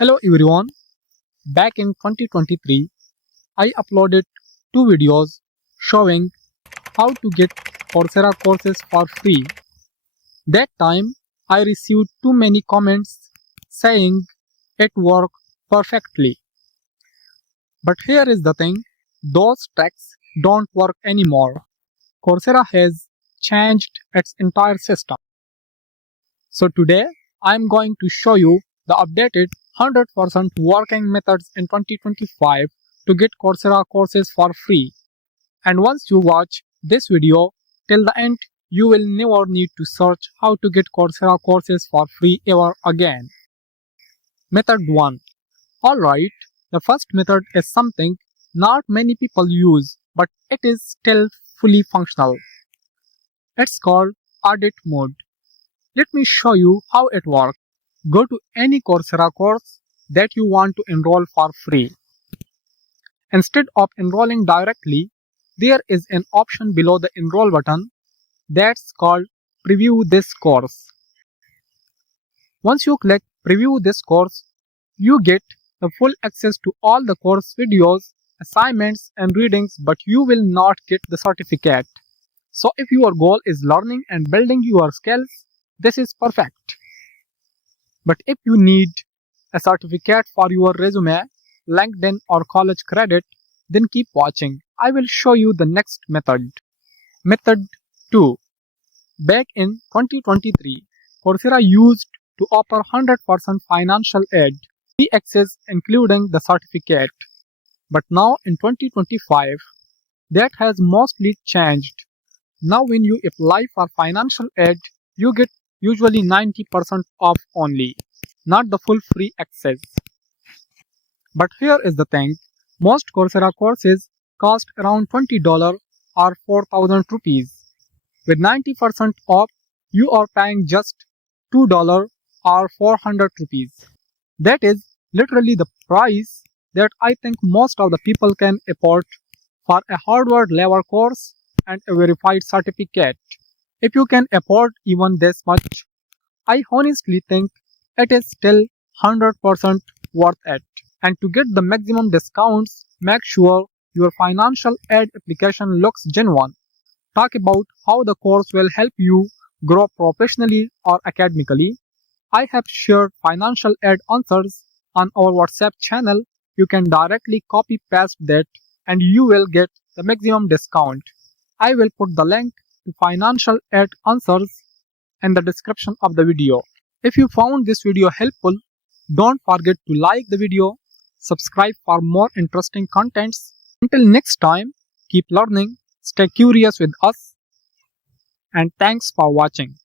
Hello everyone, back in 2023, I uploaded two videos showing how to get Coursera courses for free. That time, I received too many comments saying it worked perfectly. But here is the thing, those tracks don't work anymore. Coursera has changed its entire system. So today, I am going to show you the updated 100% working methods in 2025 to get Coursera courses for free. And once you watch this video till the end, you will never need to search how to get Coursera courses for free ever again. Method 1. Alright, the first method is something not many people use, but it is still fully functional. It's called audit mode. Let me show you how it works. Go to any Coursera course that you want to enroll for free. Instead of enrolling directly, there is an option below the enroll button that's called preview this course. Once you click preview this course, you get the full access to all the course videos, assignments and readings, but you will not get the certificate. So if your goal is learning and building your skills, this is perfect. But if you need a certificate for your resume, LinkedIn or college credit, then keep watching. I will show you the next method. Method 2. Back in 2023, Coursera used to offer 100% financial aid, free access including the certificate. But now in 2025, that has mostly changed. Now when you apply for financial aid, you get usually 90% off only, not the full free access. But here is the thing, most Coursera courses cost around $20 or 4,000 rupees. With 90% off, you are paying just $2 or 400 rupees. That is literally the price that I think most of the people can afford for a Harvard level course and a verified certificate. If you can afford even this much, I honestly think it is still 100% worth it. And to get the maximum discounts, make sure your financial aid application looks genuine. Talk about how the course will help you grow professionally or academically. I have shared financial aid answers on our WhatsApp channel. You can directly copy paste that and you will get the maximum discount. I will put the link to financial aid answers in the description of the video. If you found this video helpful, don't forget to like the video, subscribe for more interesting contents. Until next time, keep learning, stay curious with us, and thanks for watching.